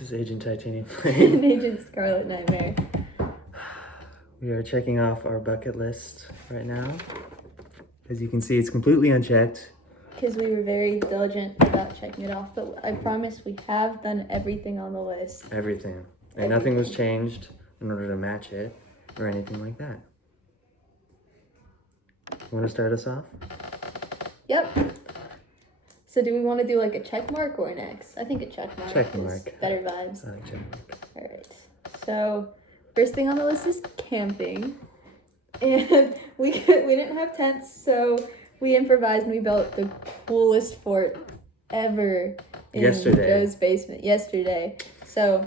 This is Agent Titanium Flame. Agent Scarlet Nightmare. We are checking off our bucket list right now. As you can see, it's completely unchecked. Because we were very diligent about checking it off. But I promise we have done everything on the list. Everything. And nothing was changed in order to match it or anything like that. You want to start us off? Yep. So do we want to do like a check mark or an X? I think a check mark. Check mark. Is better vibes. I like check mark. All right. So first thing on the list is camping. And we didn't have tents, so we improvised and we built the coolest fort ever in Joe's basement yesterday. So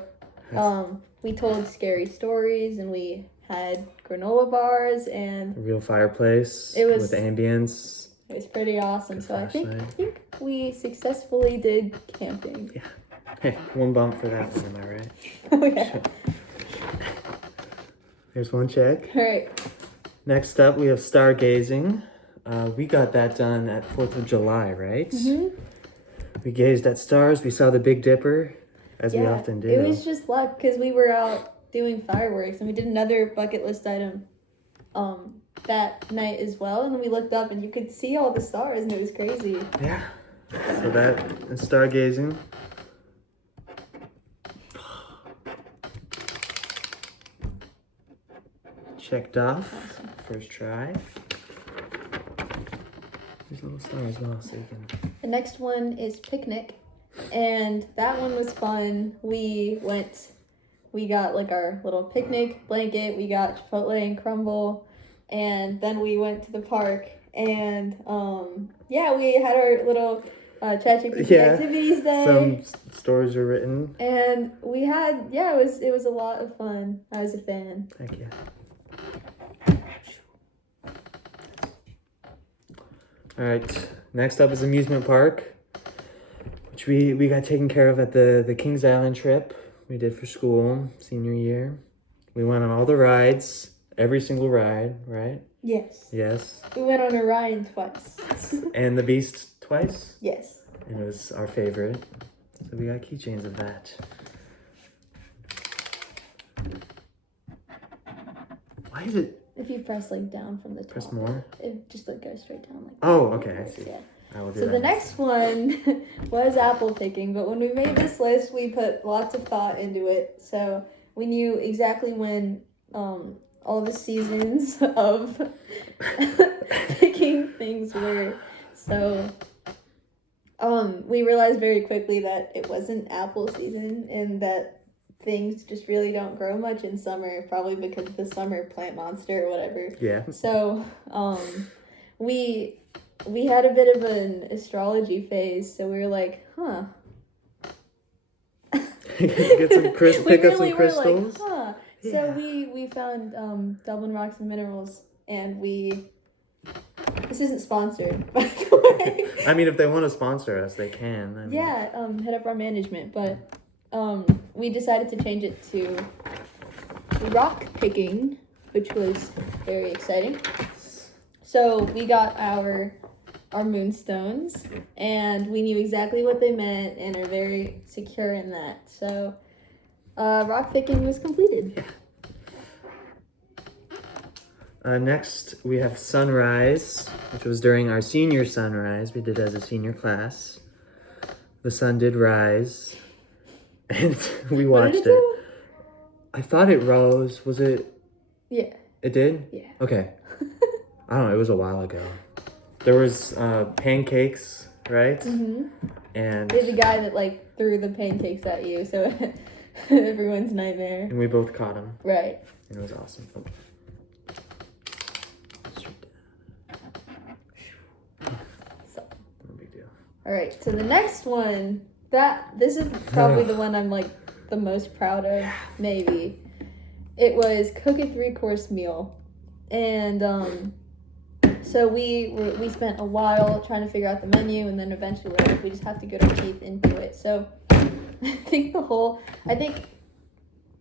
we told scary stories and we had granola bars and a real fireplace with ambience. It was pretty awesome. So I think we successfully did camping. Yeah. Hey, one bump for that one, am I right? Oh yeah. There's one check. All right. Next up, we have stargazing. We got that done at 4th of July, right? Mm-hmm. We gazed at stars. We saw the Big Dipper, as we often do. It was just luck because we were out doing fireworks and we did another bucket list item that night as well. And then we looked up and you could see all the stars and it was crazy. Yeah. So that is stargazing. Checked off. Awesome. First try. There's little stars well, so you can... The next one is picnic. And that one was fun. We got like our little picnic blanket. We got Chipotle and crumble. And then we went to the park. And we had our little ChatGPT activities day. Some stories were written. And we had, it was a lot of fun. I was a fan. Thank you. All right, next up is amusement park, which we got taken care of at the Kings Island trip we did for school, senior year. We went on all the rides, every single ride, right? Yes. Yes. We went on Orion twice. And the Beast twice? Yes. And it was our favorite, so we got keychains of that. Why is it? If you press like down from the top. Press more? It just like goes straight down like that. Oh, okay, I see. Yeah. I will do So that. the next one was apple picking, but when we made this list, we put lots of thought into it. So we knew exactly when all the seasons of picking things were. So we realized very quickly that it wasn't apple season and that things just really don't grow much in summer, probably because of the summer plant monster or whatever. Yeah. So we had a bit of an astrology phase, so we were like, huh. Pick up some crystals. Were like, huh. Yeah. So we found Dublin Rocks and Minerals, and this isn't sponsored, by the way. I mean, if they want to sponsor us, they can. Hit up our management, but we decided to change it to rock picking, which was very exciting. So we got our moonstones, and we knew exactly what they meant and are very secure in that. So rock picking was completed. Yeah. Next, we have sunrise, which was during our senior sunrise. We did as a senior class. The sun did rise, and we watched it. I thought it rose. Was it? Yeah. It did? Yeah. Okay. I don't know. It was a while ago. There was pancakes, right? Mm-hmm. And there's a guy that like threw the pancakes at you, so everyone's nightmare. And we both caught him. Right. And it was awesome. No big deal. All right. So the next one, this is probably the one I'm like the most proud of. Maybe it was cook a 3-course meal, and so we spent a while trying to figure out the menu, and then eventually we just have to get our teeth into it. So I think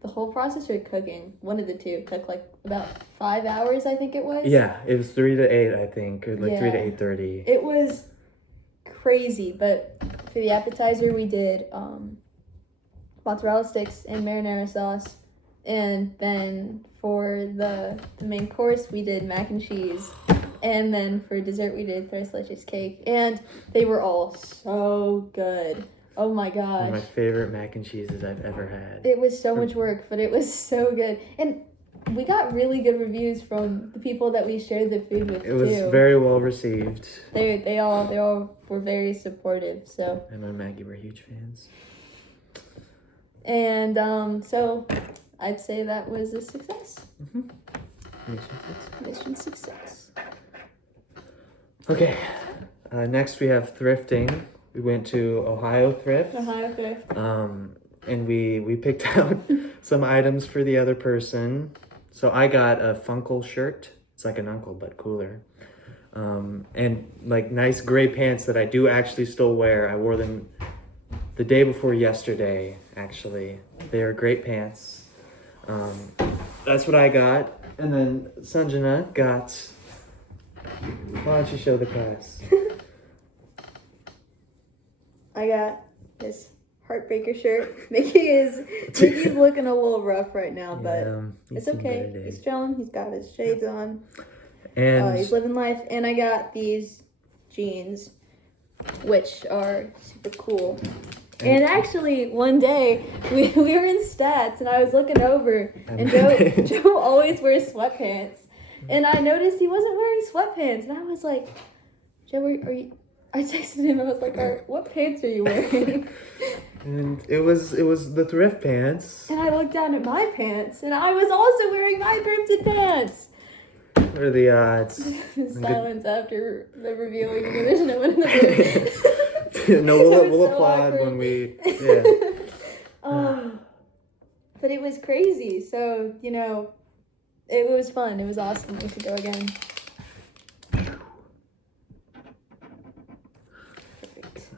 the whole process of cooking, one of the two, took like about 5 hours, I think it was. Yeah, it was 3 to 8, I think, or like 3 to 8:30. It was crazy, but for the appetizer we did mozzarella sticks and marinara sauce. And then for the main course, we did mac and cheese. And then for dessert, we did tres leches cake. And they were all so good. Oh my gosh. One of my favorite mac and cheeses I've ever had. It was so much work, but it was so good. And we got really good reviews from the people that we shared the food with, It was too. very well received. They all were very supportive, so. Emma and Maggie were huge fans. And so I'd say that was a success. Mission success. Okay, next we have thrifting. We went to Ohio Thrift. Ohio Thrift. And we picked out some items for the other person. So I got a Funkel shirt. It's like an uncle, but cooler. And like nice gray pants that I do actually still wear. I wore them the day before yesterday, actually. They are great pants. That's what I got. And then Sanjana got... Why don't you show the class? I got this Heartbreaker shirt. Mickey's looking a little rough right now, but it's okay. He's chilling. He's got his shades on. And he's living life. And I got these jeans, which are super cool. And actually, one day, we were in Stats, and I was looking over, and Joe always wears sweatpants. And I noticed he wasn't wearing sweatpants, and I was like, Joe, are you... I texted him, I was like, what pants are you wearing? And it was the thrift pants. And I looked down at my pants, and I was also wearing my thrifted pants. What are the odds? Silence after the revealing, there's no one in the room. No, we'll so applaud awkward when we, yeah. But it was crazy, so, it was fun. It was awesome. We should go again. Perfect.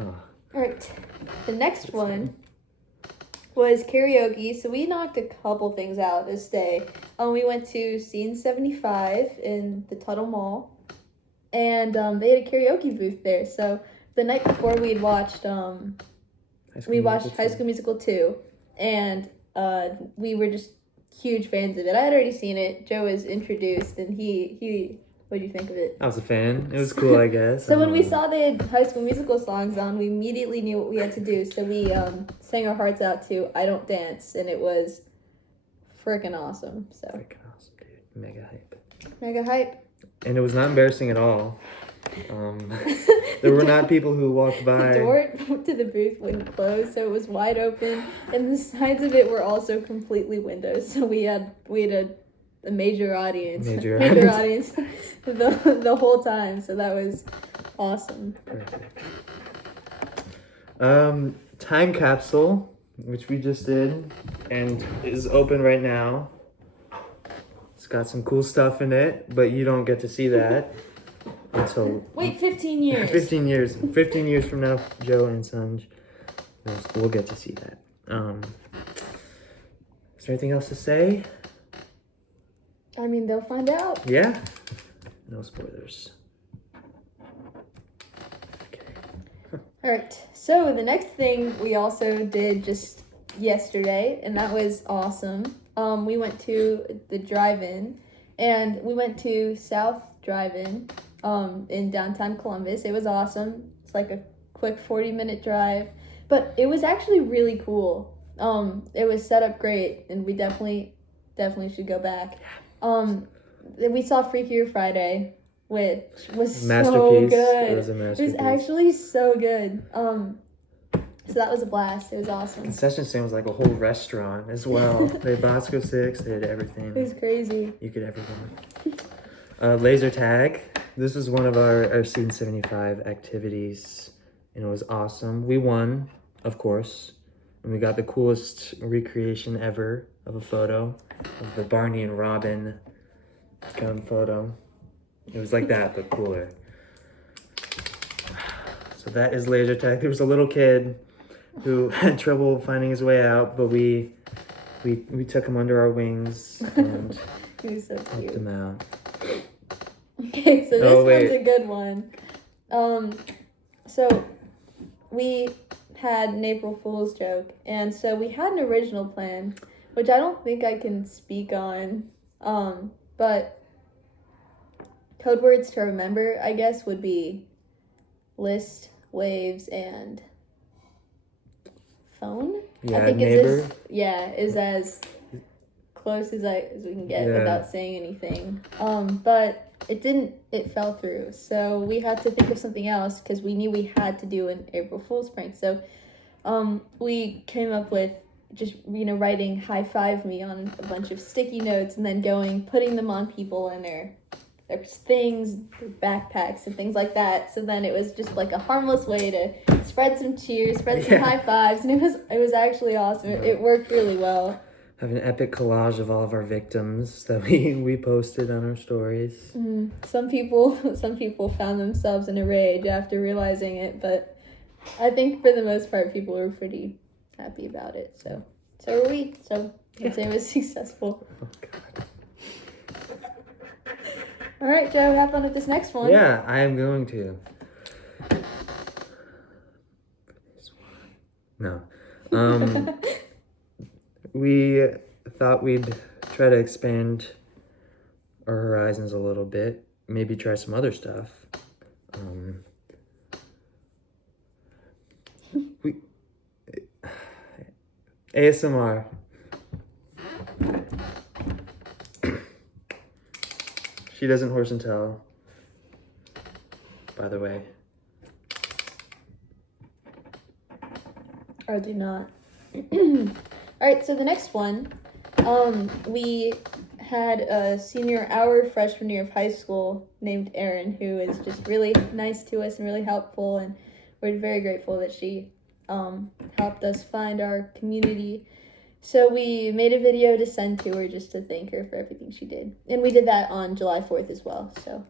Oh. All right. The next one was karaoke. So we knocked a couple things out this day. We went to Scene 75 in the Tuttle Mall. And they had a karaoke booth there. So the night before we watched High School Musical 2. And we were just huge fans of it. I had already seen it. Joe was introduced, and he what did you think of it? I was a fan. It was cool, I guess. So when we saw the High School Musical songs on, we immediately knew what we had to do. So we sang our hearts out to "I Don't Dance," and it was freaking awesome. So freaking awesome, dude! Mega hype. Mega hype. And it was not embarrassing at all. There were not people who walked by. The door to the booth wouldn't close, so it was wide open, and the sides of it were also completely windows. So we had a major audience. Major audience the whole time. So that was awesome. Perfect. Time capsule, which we just did, and is open right now. It's got some cool stuff in it, but you don't get to see that. Until wait 15 years. 15 years. 15 years from now, Joe and Sanj, we'll get to see that. Is there anything else to say? I mean, they'll find out. Yeah. No spoilers. Okay. All right. So the next thing we also did just yesterday, and that was awesome. We went to the drive-in, and we went to South Drive-In. In downtown Columbus. It was awesome. It's like a quick 40-minute drive, but it was actually really cool. It was set up great, and we definitely should go back. We saw Freakier Friday, which was so good. It was a masterpiece. It was actually so good. So that was a blast. It was awesome. Concession stand was like a whole restaurant as well. They had Bosco 6. They had everything. It was crazy. You could ever want. Laser tag. This was one of our Scene 75 activities, and it was awesome. We won, of course, and we got the coolest recreation ever of a photo of the Barney and Robin gun photo. It was like that, but cooler. So that is laser tag. There was a little kid who had trouble finding his way out, but we took him under our wings and he was so cute. helped him out. Okay, so this one's a good one. So we had an April Fool's joke, and so we had an original plan, which I don't think I can speak on. But code words to remember, I guess, would be list, waves, and phone. Yeah, I think neighbor. is as close as we can get Yeah. without saying anything. But it fell through. So we had to think of something else because we knew we had to do an April Fool's prank. So we came up with just, writing high five me on a bunch of sticky notes and then putting them on people and their things, their backpacks and things like that. So then it was just like a harmless way to spread some cheers, spread some high fives, and it was actually awesome. It worked really well. Have an epic collage of all of our victims that we posted on our stories. Some people found themselves in a rage after realizing it, but I think for the most part people were pretty happy about it. So were we. So I'd say it was successful. Oh God. All right, Joe, have fun with this next one. Yeah, I am going to. No. We thought we'd try to expand our horizons a little bit. Maybe try some other stuff. ASMR. She doesn't horse and tell, by the way. Or do not. Alright, so the next one, we had a senior, our freshman year of high school named Erin, who is just really nice to us and really helpful, and we're very grateful that she helped us find our community. So we made a video to send to her just to thank her for everything she did. And we did that on July 4th as well. So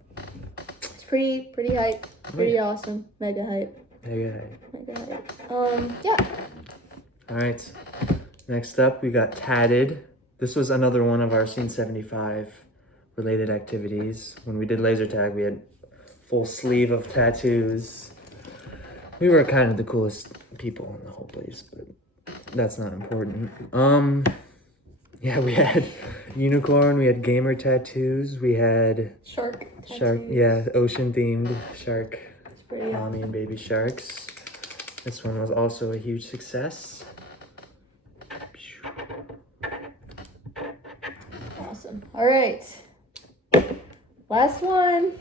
it's pretty hype, pretty awesome, mega hype. Mega hype. Yeah. All right. Next up, we got Tatted. This was another one of our Scene 75 related activities. When we did laser tag, we had full sleeve of tattoos. We were kind of the coolest people in the whole place, but that's not important. Yeah, we had unicorn, we had gamer tattoos, we had shark, yeah, ocean themed shark, it's pretty mommy and baby sharks. This one was also a huge success. Awesome. All right, last one.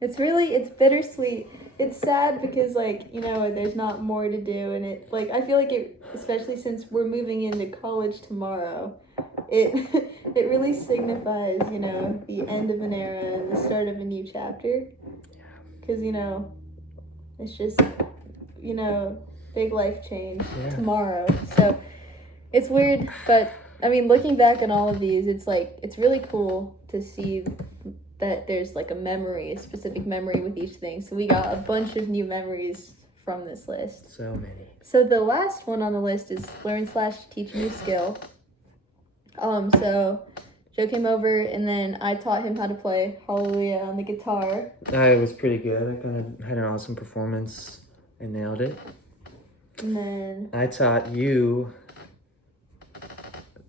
It's bittersweet. It's sad because, there's not more to do, and I feel like it, especially since we're moving into college tomorrow, it really signifies, the end of an era and the start of a new chapter. Because, it's just, big life change tomorrow. So it's weird, but looking back on all of these, it's really cool to see that there's a specific memory with each thing. So we got a bunch of new memories from this list. So many. So the last one on the list is learn/teach a new skill. So Joe came over and then I taught him how to play Hallelujah on the guitar. I was pretty good. I kind of had an awesome performance. I nailed it. And then I taught you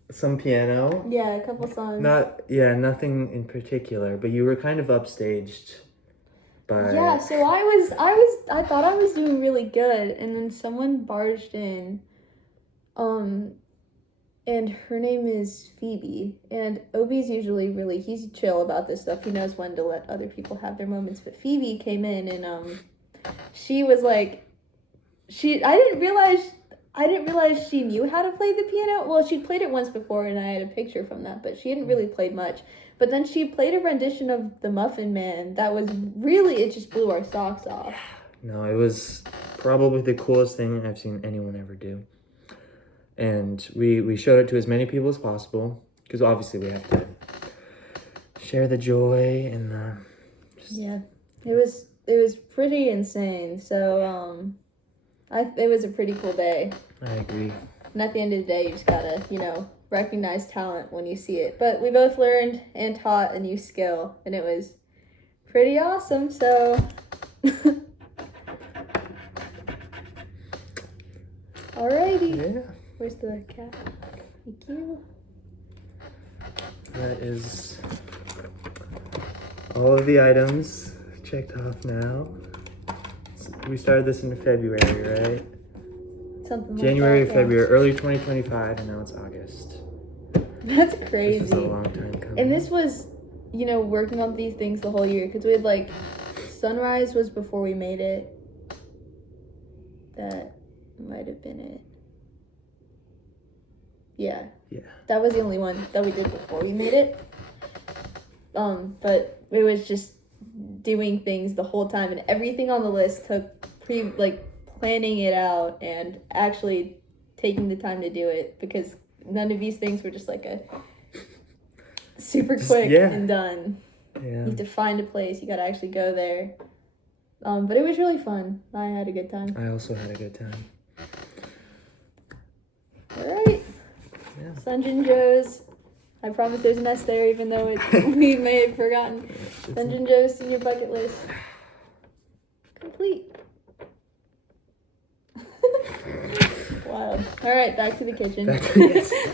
some piano. yeah, a couple songs. Nothing in particular, but you were kind of upstaged. Yeah, so I thought I was doing really good, and then someone barged in, and her name is Phoebe, and Obi's usually he's chill about this stuff. He knows when to let other people have their moments, but Phoebe came in and she was like, I didn't realize she knew how to play the piano. Well, she'd played it once before, and I had a picture from that, but she hadn't really played much. But then she played a rendition of The Muffin Man that was it just blew our socks off. No, it was probably the coolest thing I've seen anyone ever do. And we showed it to as many people as possible, because obviously we have to share the joy and yeah, it was pretty insane. So it was a pretty cool day. I agree. And at the end of the day, you just gotta, recognize talent when you see it. But we both learned and taught a new skill, and it was pretty awesome. So Alrighty. Yeah. Where's the cat? Thank you. That is all of the items checked off now. We started this in February, right? Something January, like that. February, early 2025, and now it's August. That's This crazy. is a long time coming. And this was, working on these things the whole year because we had sunrise was before we made it. That might have been it. Yeah. Yeah. That was the only one that we did before we made it. But it was just doing things the whole time, and everything on the list took planning it out and actually taking the time to do it, because none of these things were just a super quick and done. Yeah. You have to find a place, you gotta actually go there. But it was really fun. I had a good time. I also had a good time. Alright. Yeah. Sunjin Joe's. I promise there's an S there, even though we may have forgotten. Sunjin Joe's senior bucket list. Complete. Wild. Alright, back to the kitchen. Back to the kitchen.